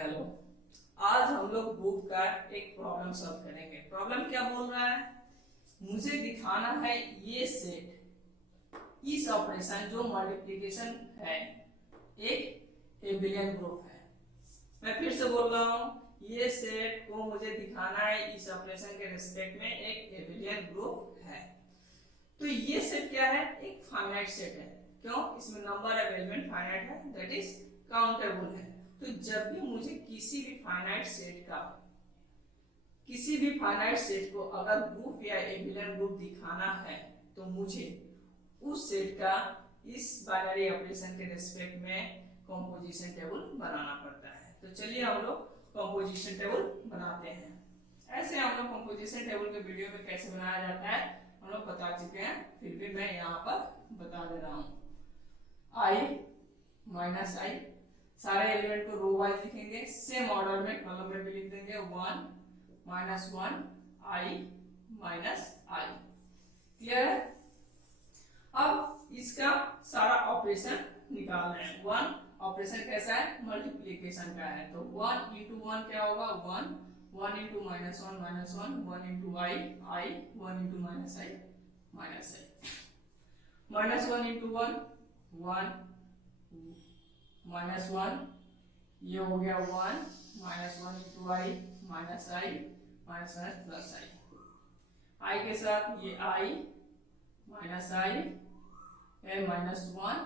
Hello. आज हम लोग बुक का एक प्रॉब्लम सॉल्व करेंगे। प्रॉब्लम क्या बोल रहा है, मुझे दिखाना है ये सेट, इस ऑपरेशन जो मल्टीप्लिकेशन है एक एबिलियन ग्रुप है। मैं फिर से बोल रहा हूँ, ये सेट को मुझे दिखाना है इस ऑपरेशन के रिस्पेक्ट में एक एबिलियन ग्रुप है। तो ये सेट क्या है, एक फाइनाइट सेट है। क्यों? इसमें नंबर ऑफ एलिमेंट फाइनाइट है, दैट इज काउंटेबल है। तो जब भी मुझे किसी भी फाइनाइट सेट को अगर ग्रुप या एबिलियन ग्रुप दिखाना है तो मुझे उस सेट का इस बाइनरी ऑपरेशन के रिस्पेक्ट में कंपोजिशन टेबल बनाना पड़ता है। तो चलिए हम लोग कंपोजिशन टेबल बनाते हैं। ऐसे हम लोग कंपोजिशन टेबल के वीडियो में कैसे बनाया जाता है हम लोग बता चुके हैं, फिर भी मैं यहाँ पर बता दे रहा हूँ। आई माइनस आई, सारे एलिमेंट को रो वाइज लिखेंगे, सेम ऑर्डर में कॉलम में भी लिख देंगे। 1 माइनस 1 आई माइनस आई। क्लियर है? अब इसका सारा ऑपरेशन निकालना है। 1 ऑपरेशन कैसा है, मल्टीप्लिकेशन का है। तो 1 इंटू 1 क्या होगा, 1 1 इंटू माइनस 1 माइनस 1 1 इंटू आई 1 इंटू माइनस आई माइनस आई। माइनस 1 इंटू 1 1 माइनस 1, ये हो गया 1 माइनस 1 इंटू आई माइनस माइनस प्लस आई के साथ ये आई माइनस आई ए माइनस 1,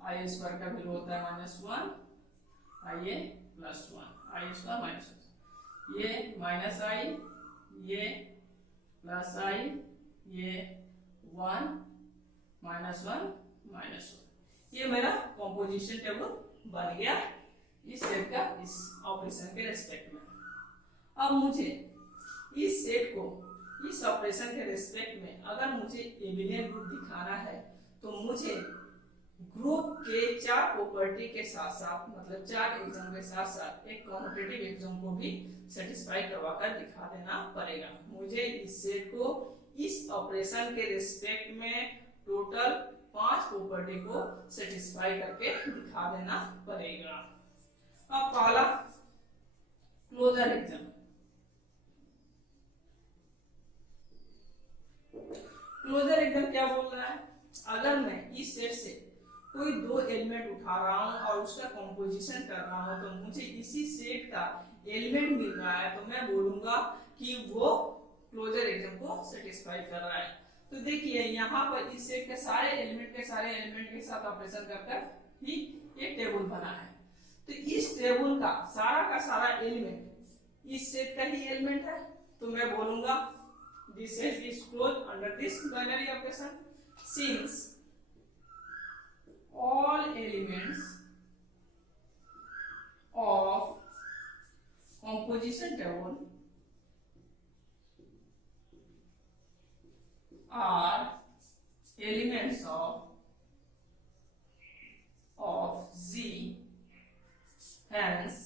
आई स्क्वायर का वैल्यू होता है माइनस 1, आई ए प्लस 1 आई स्क्वायर माइनस 1, ये माइनस आई, ये प्लस आई, ये 1 माइनस 1 माइनस 1। ये मेरा कंपोजिशन टेबल बन गया इस सेट का इस ऑपरेशन के रेस्पेक्ट में। अब मुझे इस सेट को इस ऑपरेशन के रेस्पेक्ट में अगर मुझे एबिलियन ग्रुप दिखाना है तो मुझे ग्रुप के 4 प्रॉपर्टी के साथ साथ, मतलब 4 एग्जाम के साथ साथ एक कॉम्पिटिटिव एग्जाम को भी सेटिस्फाई करवाकर दिखा देना पड़ेगा। मुझे इस सेट को इस ऑपरेशन के रिस्पेक्ट में टोटल 5 प्रॉपर्टी को सेटिस्फाई करके दिखा देना पड़ेगा। अब पहला क्लोजर एग्जाम। क्लोजर एग्जाम क्या बोल रहा है, अगर मैं इस सेट से कोई 2 एलिमेंट उठा रहा हूं और उसका कंपोजिशन कर रहा हूं तो मुझे इसी सेट का एलिमेंट मिल रहा है तो मैं बोलूंगा कि वो क्लोजर एग्जाम को सेटिस्फाई कर रहा है। तो देखिए यहाँ पर इस सेट के सारे एलिमेंट के साथ ऑपरेशन कर ही एक टेबल बना है। तो इस टेबल का सारा एलिमेंट इस सेट का ही एलिमेंट है, तो मैं बोलूंगा this set is close under this binary operation since all elements of composition table are elements of Z, hence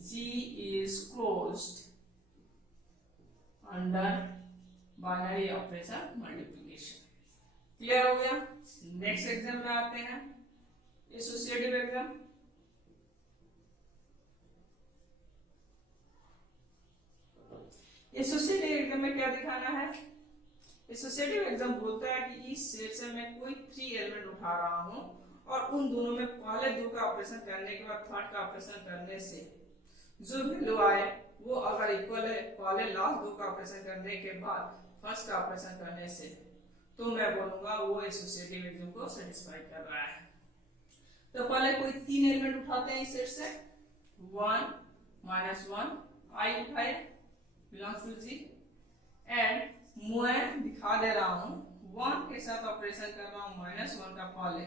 Z is closed under binary operation multiplication। Clear हो गया? नेक्स्ट एग्जाम में आते हैं, एसोसिएटिव एग्जाम। एसोसिएटिव एग्जाम में क्या दिखाना है, associative exam बोलता है कि इस सेट से मैं कोई 3 एलिमेंट उठा रहा हूं और उन दोनों में पहले 2 का ऑपरेशन करने के बाद थर्ड का ऑपरेशन करने से जो वैल्यू आए वो अगर इक्वल है पहले लास्ट 2 का ऑपरेशन करने के बाद फर्स्ट का ऑपरेशन करने से, तो मैं बोलूंगा वो एसोसिएटिव एग्जाम को सेटिस्फाई कर रहा है। तो पहले कोई 3 एलिमेंट उठाते हैं इस सेट से, 1 माइनस 1 आई उठाए बिलोंग्स टू जी एंड मैं दिखा दे रहा हूं 1 के साथ ऑपरेशन कर रहा हूं माइनस 1 का पहले,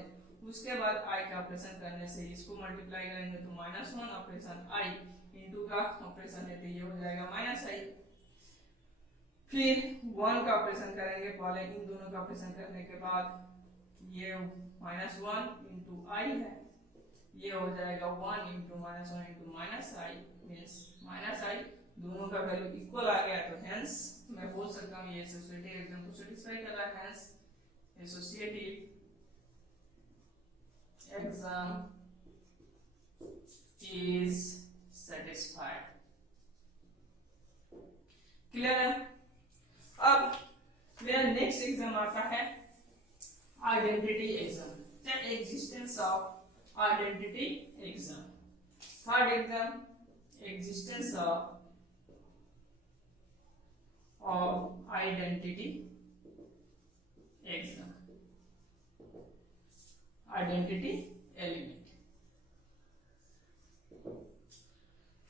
उसके बाद आई का ऑपरेशन करने से इसको मल्टीप्लाई करेंगे तो माइनस 1 ऑपरेशन आई इंटू का ऑपरेशन है तो ये हो जाएगा माइनस आई। फिर 1 का ऑपरेशन करेंगे पहले, इन दोनों का ऑपरेशन करने के बाद ये माइनस 1 इंटू आई है, ये हो जाएगा 1 into minus 1 into minus I means minus I. दोनों का वैल्यू इक्वल आ गया तो हेंस मैं बोल सकता हूँ ये एसोसिएटिव एग्जाम को सेटिस्फाई कर रहा है। Hence associative exam is satisfied। Clear है? अब मेरा नेक्स्ट एग्जाम आता है identity exam, existence of identity exam. Third exam existence of identity exam, identity element.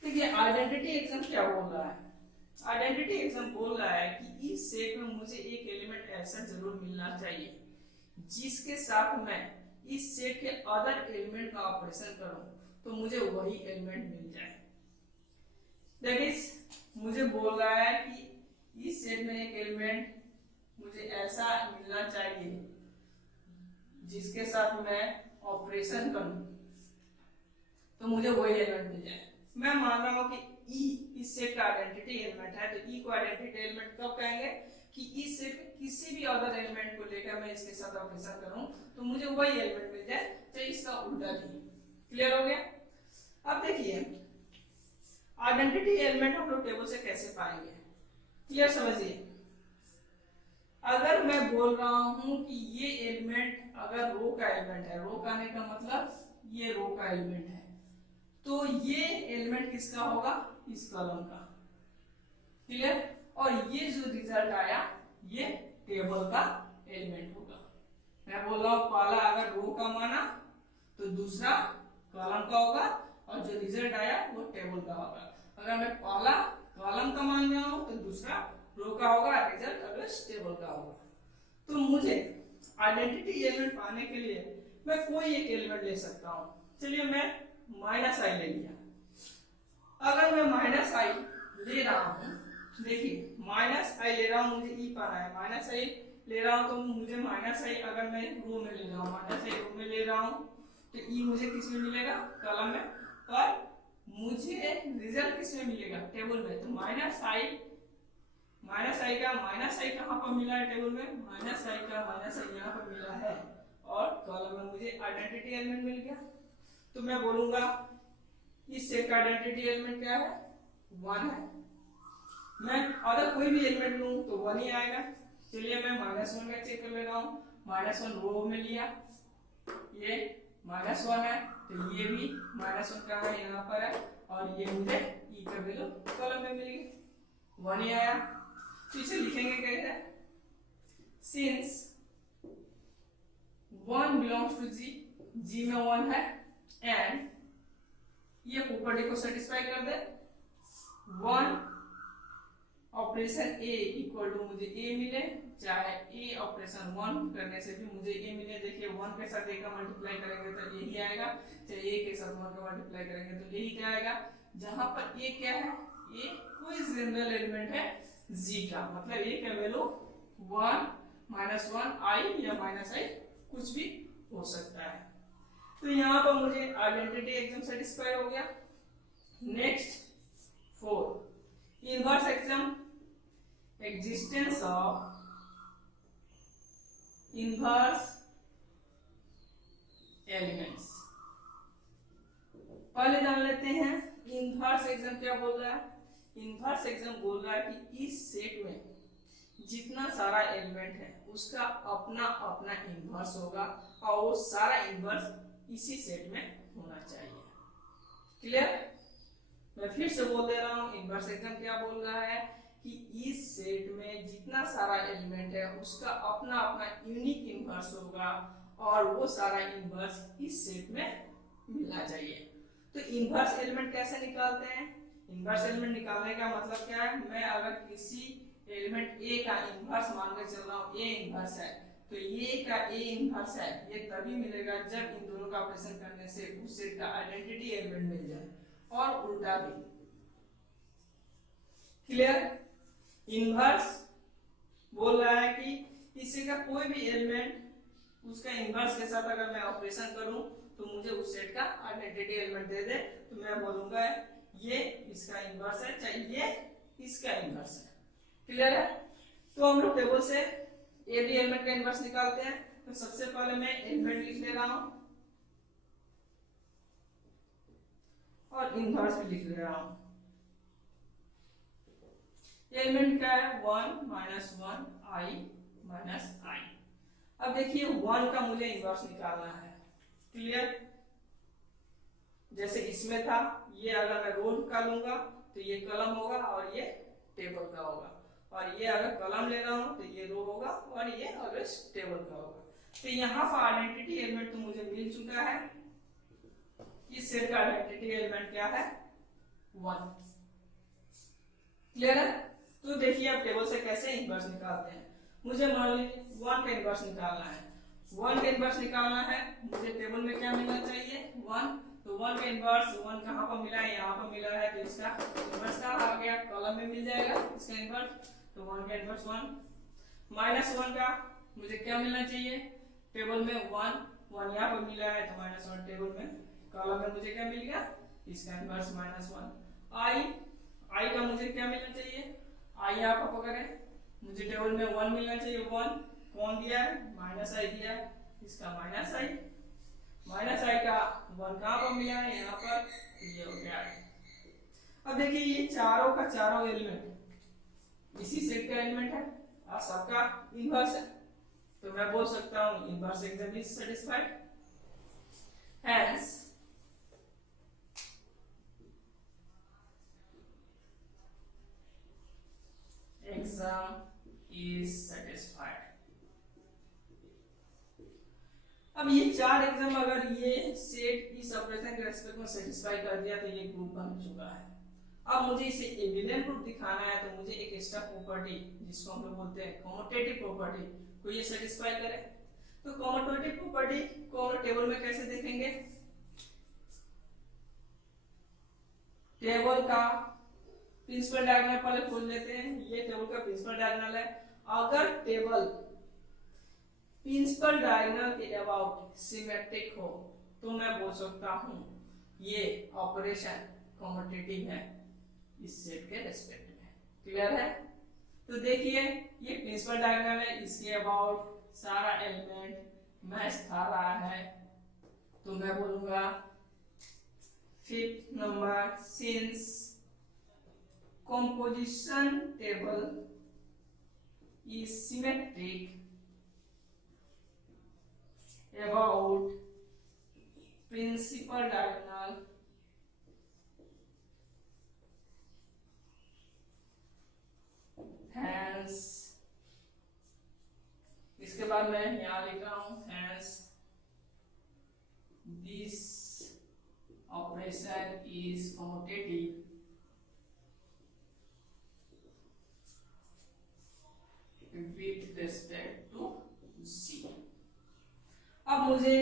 देखिए आइडेंटिटी एग्जाम क्या बोल रहा है? आइडेंटिटी एग्जाम बोल रहा है कि इस सेट में मुझे एक एलिमेंट ऐसा जरूर मिलना चाहिए जिसके साथ मैं इस सेट के अदर एलिमेंट का ऑपरेशन करूं तो मुझे वही एलिमेंट मिल जाए। दैट इज मुझे बोल रहा है कि इस सेट में एक एलिमेंट मुझे ऐसा मिलना चाहिए जिसके साथ मैं ऑपरेशन करूं तो मुझे वही एलिमेंट मिल जाए। मैं मान रहा हूं कि ई इस सेट का आइडेंटिटी एलिमेंट है, तो ई को आइडेंटिटी एलिमेंट कब कहेंगे कि इस सेट के किसी भी अदर एलिमेंट को लेकर मैं इसके साथ ऑपरेशन करूं तो मुझे वही एलिमेंट मिल जाए, तो इसका उल्टा भी। क्लियर हो गया? अब देखिए आइडेंटिटी एलिमेंट हम लोग टेबल से कैसे पाएंगे, क्लियर समझिए। अगर मैं बोल रहा हूं कि ये एलिमेंट अगर रो का एलिमेंट है, रो का आने का मतलब ये रो का एलिमेंट है, तो ये एलिमेंट किसका होगा? इस कॉलम का। क्लियर? और ये जो रिजल्ट आया ये टेबल का एलिमेंट होगा। मैं बोल रहा हूं पहला अगर रो का माना तो दूसरा कॉलम का होगा और जो रिजल्ट आया वो टेबल का होगा। अगर मैं पहला कॉलम का मान रहा हूं तो दूसरा रो का होगा, रिजल्ट अगर टेबल का होगा। तो मुझे आइडेंटिटी एलिमेंट पाने के लिए मैं कोई एक एलिमेंट ले सकता हूं। चलिए मैं माइनस आई ले लिया। अगर मैं माइनस आई ले रहा हूं, देखिए माइनस आई ले रहा हूं, मुझे ई पाना है, माइनस आई ले रहा हूं तो मुझे माइनस आई अगर मैं रो में ले रहा हूं, माइनस आई रो में ले रहा हूं तो ई मुझे किस में मिलेगा? कॉलम में। और मुझे रिजल्ट किस में मिलेगा? टेबल में। तो माइनस आई का माइनस आई कहां पर मिला है? टेबल में। माइनस आई का माइनस आई यहां पर मिला है और कॉलम में मुझे आइडेंटिटी एलिमेंट मिल गया। तो मैं बोलूंगा इस सेट का आइडेंटिटी एलिमेंट क्या है? 1 है। मैं अगर कोई भी एलिमेंट लूं तो 1 ही आएगा। चलिए मैं -1 का चेक कर ले रहा हूं। -1 रो में लिया, ये -1 है तो ये भी -1 का है, यहाँ पर है और ये मुझे ई का वैल्यू कॉलम में मिल गई, 1 ही आया। तो इसे लिखेंगे कैसे? सिंस 1 बिलोंग्स टू जी, जी में 1 है एंड ये प्रॉपर्टी को सेटिस्फाई कर दे, 1 ऑपरेशन ए इक्वल टू मुझे ए मिले, चाहे ए ऑपरेशन 1 करने से भी मुझे ए मिले। देखिए 1 के साथ ए का मल्टीप्लाई करेंगे तो यही आएगा, चाहे ए के साथ 1 का मल्टीप्लाई करेंगे तो यही क्या आएगा। जहां पर ए क्या है? ए कोई जनरल एलिमेंट है जी का, मतलब ए का वैल्यू 1 -1 आई या -i कुछ भी हो सकता है। तो यहाँ पर मुझे आइडेंटिटी एग्जाम सेटिस्फाई हो गया। Next 4 inverse exam, existence of inverse elements. पहले जान लेते हैं इनवर्स एग्जाम क्या बोल रहा है। इनवर्स एग्जाम बोल रहा है कि इस सेट में जितना सारा एलिमेंट है उसका अपना अपना इनवर्स होगा और वो सारा इनवर्स इसी सेट में होना चाहिए। क्लियर? मैं फिर से बोल दे रहा हूं, इनवर्स एग्जाम क्या बोल रहा है कि इस सेट में जितना सारा एलिमेंट है उसका अपना अपना यूनिक इनवर्स होगा और वो सारा इनवर्स इस सेट में मिलना चाहिए। तो इनवर्स एलिमेंट कैसे निकालते हैं? इनवर्स एलिमेंट निकालने का मतलब क्या है? मैं अगर किसी एलिमेंट ए का इनवर्स मान के चल रहा हूं, ए इनवर्स है, तो ये का ए इनवर्स है, ये तभी मिलेगा जब इन दोनों का ऑपरेशन करने से उस सेट का आइडेंटिटी एलिमेंट मिल जाए और उल्टा भी। क्लियर? इनवर्स बोल रहा है कि इसी का कोई भी एलिमेंट उसका इनवर्स के साथ अगर मैं ऑपरेशन करूं तो मुझे उस सेट का आइडेंटिटी एलिमेंट दे दे, तो मैं बोलूंगा ये इसका इनवर्स है, चाहे ये इसका इनवर्स है। क्लियर है? तो हम लोग टेबल से ए बी एलिमेंट का इनवर्स निकालते हैं। तो सबसे पहले मैं एलिमेंट लिख ले रहा हूं, और इनवर्स भी लिख ले रहा हूं। एलिमेंट क्या है 1 माइनस 1 आई माइनस आई। अब देखिए 1 का मुझे इनवर्स निकालना है। क्लियर? जैसे इसमें था, ये अगर मैं रो का लूंगा तो ये कॉलम होगा और ये टेबल का होगा, और ये अगर कॉलम ले रहा हूं तो ये रो होगा और ये ऑलवेज टेबल का होगा। तो यहाँ पर आइडेंटिटी एलिमेंट तो मुझे मिल चुका है। इस सेट का आइडेंटिटी एलिमेंट क्या है 1। क्लियर है? तो देखिए अब टेबल से कैसे इनवर्स निकालते हैं। मुझे मान लीजिए 1 का इनवर्स निकालना है। 1 का इनवर्स निकालना है, मुझे टेबल में क्या मिलना चाहिए 1। तो 1 का इनवर्स 1 कहां पर मिला है, यहाँ पर मिला है, तो इसका इनवर्स कहां आ गया, कॉलम में मिल जाएगा इसका इनवर्स। तो 1 का इनवर्स 1 माइनस 1 का मुझे क्या मिलना चाहिए, टेबल में 1 यहाँ पर मिला है तो माइनस 1 टेबल में, कॉलम में मुझे क्या मिल गया इसका इनवर्स माइनस 1। आई का मुझे क्या मिलना चाहिए, आई यहाँ पर पकड़े, मुझे टेबल में 1 मिलना चाहिए, 1 कौन दिया है माइनस आई दिया है, इसका माइनस आई का 1 कहां पर मिला है यहाँ पर, ये हो गया। अब देखिए ये चारों का चारों एलिमेंट इसी सेट का एलिमेंट है और सबका इनवर्स है, तो मैं बोल सकता हूं inverse exam is satisfied. Hence exam is satisfied. अब ये 4 एग्जाम अगर ये सेट इस ऑपरेशन के रेस्पेक्ट में सेटिस्फाई कर दिया तो ये ग्रुप बन चुका है। अब मुझे इसे एबिलियंट ग्रुप दिखाना है तो मुझे एक एक्स्ट्रा प्रॉपर्टी जिसको हम लोग बोलते हैं कम्यूटेटिव प्रॉपर्टी को ये सेटिस्फाई करे। तो कम्यूटेटिव प्रॉपर्टी को हम टेबल में कैसे देखेंगे, टेबल का प्रिंसिपल डायगोनल पहले खोल लेते हैं। ये टेबल का प्रिंसिपल डायगोनल है। अगर टेबल प्रिंसिपल डायगोनल के अबाउट सिमेट्रिक हो तो मैं बोल सकता हूं ये ऑपरेशन कम्यूटेटिव है इस सेट के रेस्पेक्ट में। क्लियर है? तो देखिए ये प्रिंसिपल डायगोनल है, इसके अबाउट सारा एलिमेंट मैच खा रहा है, तो मैं बोलूंगा 5th number since composition table is symmetric about principal diagonal hence, इसके बाद मैं यहाँ लिख रहा हूं hence this operation is commutative with respect to C। अब मुझे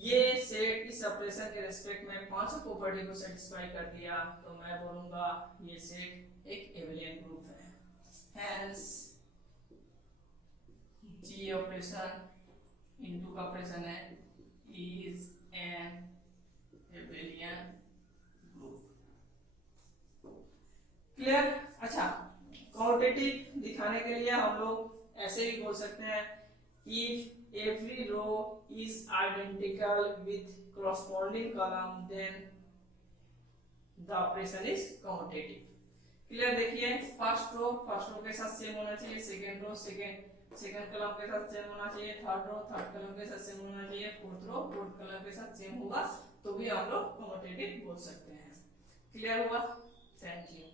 ये सेट इस ऑपरेशन के रेस्पेक्ट में 5 प्रॉपर्टी को सेटिस्फाई कर दिया, तो मैं बोलूंगा ये सेट एक एबिलियन ग्रुप है। Hence G ऑपरेशन इनटू का ऑपरेशन है is an abelian group। Clear? अच्छा, कम्यूटेटिव दिखाने के लिए हम लोग ऐसे भी बोल सकते हैं if every row is identical with corresponding column then the operation is commutative। Clear? देखिए फर्स्ट रो के साथ सेम होना चाहिए, सेकंड रो सेकंड कॉलम के साथ सेम होना चाहिए, थर्ड रो थर्ड कॉलम के साथ सेम होना चाहिए, फोर्थ रो फोर्थ कॉलम के साथ सेम होगा, तो भी हम लोग कम्यूटेटिव बोल सकते हैं। क्लियर हुआ? Thank you.